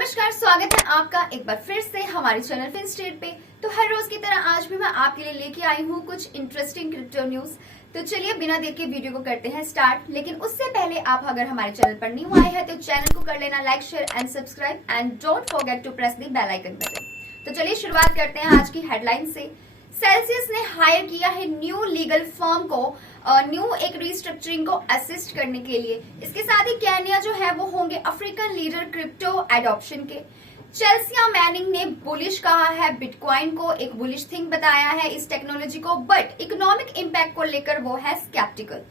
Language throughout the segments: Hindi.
नमस्कार, स्वागत है आपका एक बार फिर से हमारे चैनल फिनस्ट्रीट पे। तो हर रोज की तरह आज भी मैं आपके लिए लेके आई हूँ कुछ इंटरेस्टिंग क्रिप्टो न्यूज। तो चलिए बिना देर के वीडियो को करते हैं स्टार्ट। लेकिन उससे पहले आप अगर हमारे चैनल पर न्यू आए हैं तो चैनल को कर लेना like, share and subscribe and don't forget to press the bell icon button. तो चलिए शुरुआत करते हैं आज की हेडलाइन से। सेल्सियस ने हायर किया है न्यू लीगल फर्म को न्यू एक रिस्ट्रक्चरिंग को असिस्ट करने के लिए। इसके साथ ही केन्या जो है वो होंगे अफ्रीकन लीडर क्रिप्टो एडॉप्शन के। चेल्सिया मैनिंग ने बुलिश कहा है, बिटकॉइन को एक बुलिश थिंग बताया है इस टेक्नोलॉजी को, बट इकोनॉमिक इम्पैक्ट को लेकर वो है स्केप्टिकल।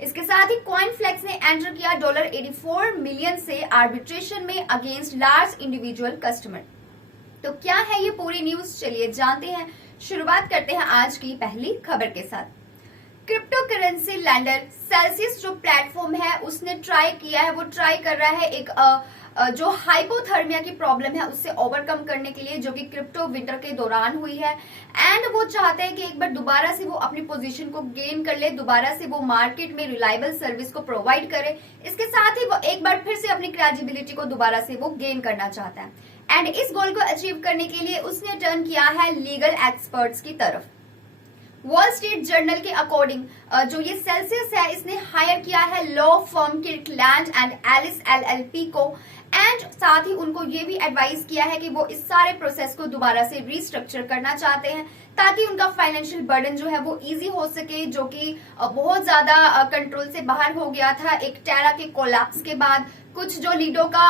इसके साथ ही कॉइनफ्लेक्स ने एंटर किया $84 मिलियन से आर्बिट्रेशन में अगेंस्ट लार्ज इंडिविजुअल कस्टमर। तो क्या है ये पूरी न्यूज, चलिए जानते हैं। शुरुआत करते हैं आज की पहली खबर के साथ। क्रिप्टो करेंसी लैंडर सेल्सियस जो प्लेटफॉर्म है उसने ट्राई किया है, वो ट्राई कर रहा है एक जो हाइपोथर्मिया की प्रॉब्लम है उससे ओवरकम करने के लिए, जो कि क्रिप्टो विंटर के दौरान हुई है। एंड वो चाहते हैं कि एक बार दोबारा से वो अपनी पोजीशन को गेन कर ले, दोबारा से वो मार्केट में रिलायबल सर्विस को प्रोवाइड करे। इसके साथ ही वो एक बार फिर से अपनी क्रेडिबिलिटी को दोबारा से वो गेन करना चाहता है। एंड इस गोल को अचीव करने के लिए उसने टर्न किया है लीगल एक्सपर्ट्स की तरफ। वॉल स्ट्रीट जर्नल के अकॉर्डिंग जो ये सेल्सियस है इसने हायर किया है law firm Kirkland and Ellis LLP को। एंड साथ ही उनको ये भी एडवाइस किया है कि वो इस सारे प्रोसेस को दोबारा से रिस्ट्रक्चर करना चाहते हैं ताकि उनका फाइनेंशियल बर्डन जो है वो इजी हो सके, जो कि बहुत ज्यादा कंट्रोल से बाहर हो गया था एक टेरा के कोलैप्स के बाद, कुछ जो लीडो का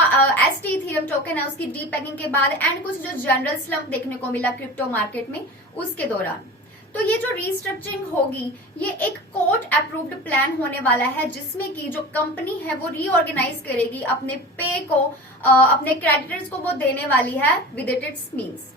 एसटी इथेरियम टोकन है उसकी डीपैकिंग के बाद, एंड कुछ जो जनरल स्लम्प देखने को मिला क्रिप्टो मार्केट में उसके दौरान। तो ये जो रिस्ट्रक्चरिंग होगी ये एक कोर्ट अप्रूव्ड प्लान होने वाला है, जिसमें कि जो कंपनी है वो रीऑर्गेनाइज करेगी अपने पे को, अपने क्रेडिटर्स को वो देने वाली है विद इट्स मींस।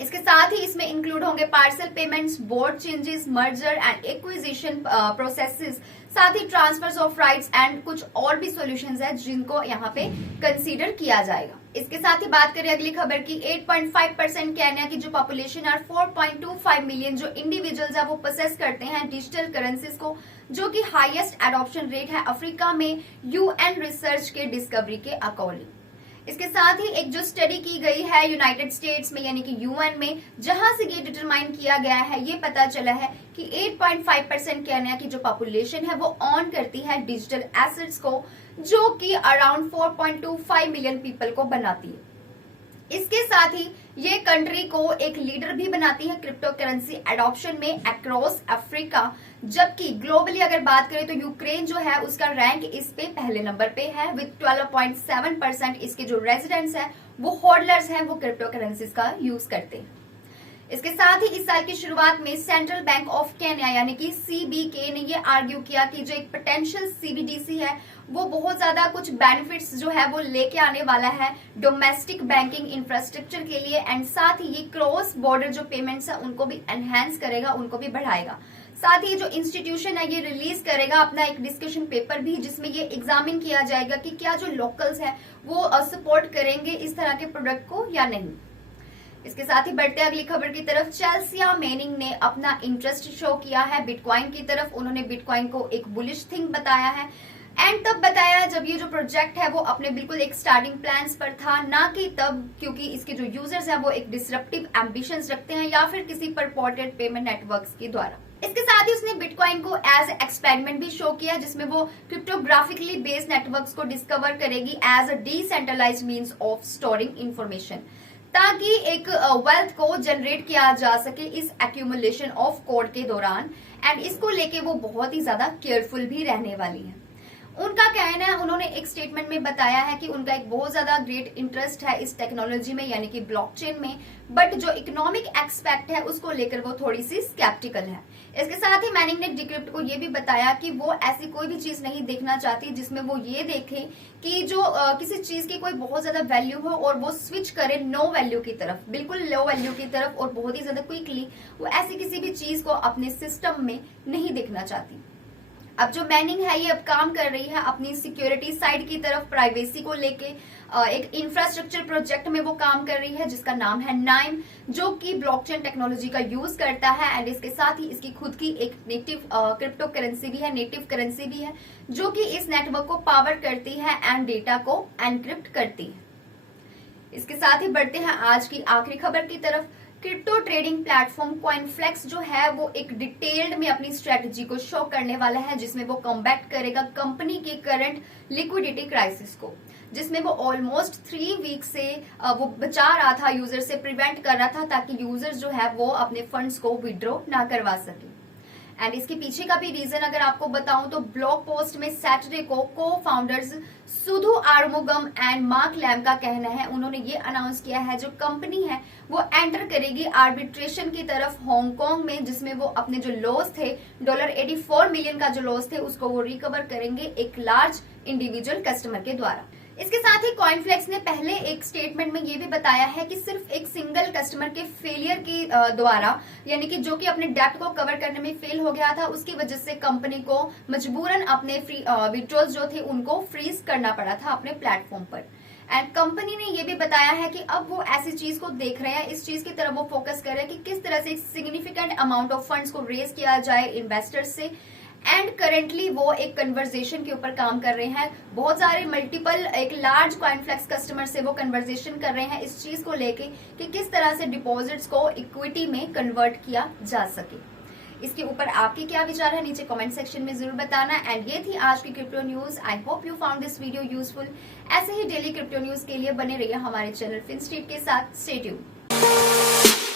इसके साथ ही इसमें इंक्लूड होंगे parcel payments, board changes, merger and acquisition processes, साथ ही ट्रांसफर्स ऑफ राइट्स एंड कुछ और भी सॉल्यूशंस है जिनको यहाँ पे कंसीडर किया जाएगा। इसके साथ ही बात करें अगली खबर की। 8.5% केन्या की जो पॉपुलेशन है, 4.25 मिलियन जो इंडिविजुअल्स है वो पोसेस करते हैं डिजिटल करेंसीज को, जो कि हाईएस्ट एडॉप्शन रेट है अफ्रीका में यूएन रिसर्च के डिस्कवरी के अकॉर्डिंग। इसके साथ ही एक जो स्टडी की गई है यूनाइटेड स्टेट्स में यानी कि यूएन में, जहां से ये डिटरमाइन किया गया है, ये पता चला है कि 8.5% केन्या की जो पॉपुलेशन है वो ऑन करती है डिजिटल एसेट्स को, जो कि अराउंड 4.25 मिलियन पीपल को बनाती है। इसके साथ ही ये कंट्री को एक लीडर भी बनाती है क्रिप्टो करेंसी एडॉप्शन में अक्रॉस अफ्रीका, जबकि ग्लोबली अगर बात करें तो यूक्रेन जो है उसका रैंक इस पे पहले नंबर पे है विद 12.7%। इसके जो रेजिडेंट्स हैं वो होल्डर्स हैं, वो क्रिप्टो करेंसीज का यूज करते हैं। इसके साथ ही इस साल की शुरुआत में सेंट्रल बैंक ऑफ केन्या यानी कि सीबीके ने ये आर्ग्यू किया कि जो एक पोटेंशियल सीबीडीसी है वो बहुत ज्यादा कुछ बेनिफिट्स जो है वो लेके आने वाला है डोमेस्टिक बैंकिंग इंफ्रास्ट्रक्चर के लिए, एंड साथ ही ये क्रॉस बॉर्डर जो पेमेंट्स है उनको भी एनहेंस करेगा, उनको भी बढ़ाएगा। साथ ही जो इंस्टीट्यूशन है ये रिलीज करेगा अपना एक डिस्कशन पेपर भी, जिसमें ये एग्जामिन किया जाएगा कि क्या जो लोकल्स है वो सपोर्ट करेंगे इस तरह के प्रोडक्ट को या नहीं। इसके साथ ही बढ़ते अगली खबर की तरफ। चेल्सिया मैनिंग ने अपना इंटरेस्ट शो किया है बिटकॉइन की तरफ। उन्होंने बिटकॉइन को एक बुलिश थिंग बताया है, एंड तब बताया जब ये जो प्रोजेक्ट है वो अपने बिल्कुल एक स्टार्टिंग प्लान्स पर था, ना कि तब क्योंकि इसके जो यूजर्स हैं वो एक डिसरप्टिव एम्बिशंस रखते हैं या फिर किसी परपोर्टेड पेमेंट नेटवर्क्स के द्वारा। इसके साथ ही उसने बिटकॉइन को एज एक्सपेरिमेंट भी शो किया, जिसमें वो क्रिप्टोग्राफिकली बेस्ड नेटवर्क्स को डिस्कवर करेगी as a decentralised means of storing information, ताकि एक वेल्थ को जनरेट किया जा सके इस एक्यूमुलेशन ऑफ कोड के दौरान। एंड इसको लेके वो बहुत ही ज्यादा केयरफुल भी रहने वाली है। उनका कहना है, उन्होंने एक स्टेटमेंट में बताया है कि उनका एक बहुत ज्यादा ग्रेट इंटरेस्ट है इस टेक्नोलॉजी में यानी कि ब्लॉकचेन में, बट जो इकोनॉमिक एक्सपेक्ट है उसको लेकर वो थोड़ी सी स्केप्टिकल है। इसके साथ ही मैनिंग ने डिक्रिप्ट को ये भी बताया कि वो ऐसी कोई भी चीज नहीं देखना चाहती जिसमें वो ये देखे कि जो किसी चीज की कोई बहुत ज्यादा वैल्यू हो और वो स्विच करे नो वैल्यू की तरफ, बिल्कुल लो वैल्यू की तरफ, और बहुत ही ज्यादा क्विकली। वो ऐसी किसी भी चीज को अपने सिस्टम में नहीं देखना चाहती। अब जो मैनिंग है ये अब काम कर रही है अपनी सिक्योरिटी साइड की तरफ, प्राइवेसी को लेके एक इंफ्रास्ट्रक्चर प्रोजेक्ट में वो काम कर रही है जिसका नाम है नाइम, जो कि ब्लॉकचेन टेक्नोलॉजी का यूज करता है। एंड इसके साथ ही इसकी खुद की एक नेटिव क्रिप्टो करेंसी भी है, नेटिव करेंसी भी है, जो कि इस नेटवर्क को पावर करती है एंड डेटा को एनक्रिप्ट करती है। इसके साथ ही बढ़ते हैं आज की आखिरी खबर की तरफ। क्रिप्टो ट्रेडिंग प्लेटफॉर्म कॉइनफ्लेक्स जो है वो एक डिटेल्ड में अपनी स्ट्रेटजी को शो करने वाला है, जिसमें वो कम्बैट करेगा कंपनी की करंट लिक्विडिटी क्राइसिस को, जिसमें वो ऑलमोस्ट 3 वीक से वो बचा रहा था, यूजर से प्रिवेंट कर रहा था ताकि यूजर जो है वो अपने फंड्स को विड्रॉ ना करवा सके। एंड इसके पीछे का भी रीजन अगर आपको बताऊं तो ब्लॉग पोस्ट में सैटरडे को founders सुधु Arumugam and mark lamb का कहना है, उन्होंने ये अनाउंस किया है जो कंपनी है वो एंटर करेगी आर्बिट्रेशन की तरफ हांगकांग में, जिसमें वो अपने जो लॉस थे $84 मिलियन का जो लॉस थे उसको वो रिकवर करेंगे एक लार्ज इंडिविजुअल कस्टमर के द्वारा। इसके साथ ही कॉइनफ्लेक्स ने पहले एक स्टेटमेंट में ये भी बताया है कि सिर्फ एक सिंगल कस्टमर के फेलियर के द्वारा, यानी कि जो कि अपने डेट को कवर करने में फेल हो गया था, उसकी वजह से कंपनी को मजबूरन अपने विड्रॉल्स जो थे उनको फ्रीज करना पड़ा था अपने प्लेटफॉर्म पर। एंड कंपनी ने ये भी बताया है कि अब वो ऐसी चीज को देख रहे हैं, इस चीज की तरफ वो फोकस कर रहे हैं कि किस तरह से एक सिग्निफिकेंट अमाउंट ऑफ फंड्स को रेज किया जाए इन्वेस्टर्स से। एंड करेंटली वो एक कन्वर्जेशन के ऊपर काम कर रहे हैं, बहुत सारे मल्टीपल एक लार्ज कॉइनफ्लेक्स कस्टमर से वो कन्वर्जेशन कर रहे हैं इस चीज को लेके कि किस तरह से डिपॉजिट्स को इक्विटी में कन्वर्ट किया जा सके। इसके ऊपर आपके क्या विचार है नीचे कमेंट सेक्शन में जरूर बताना। एंड ये थी आज की crypto news. I hope you found this video useful. ऐसे ही डेली क्रिप्टो न्यूज के लिए बने रहिए हमारे चैनल फिनस्ट्रीट के साथ। Stay tuned.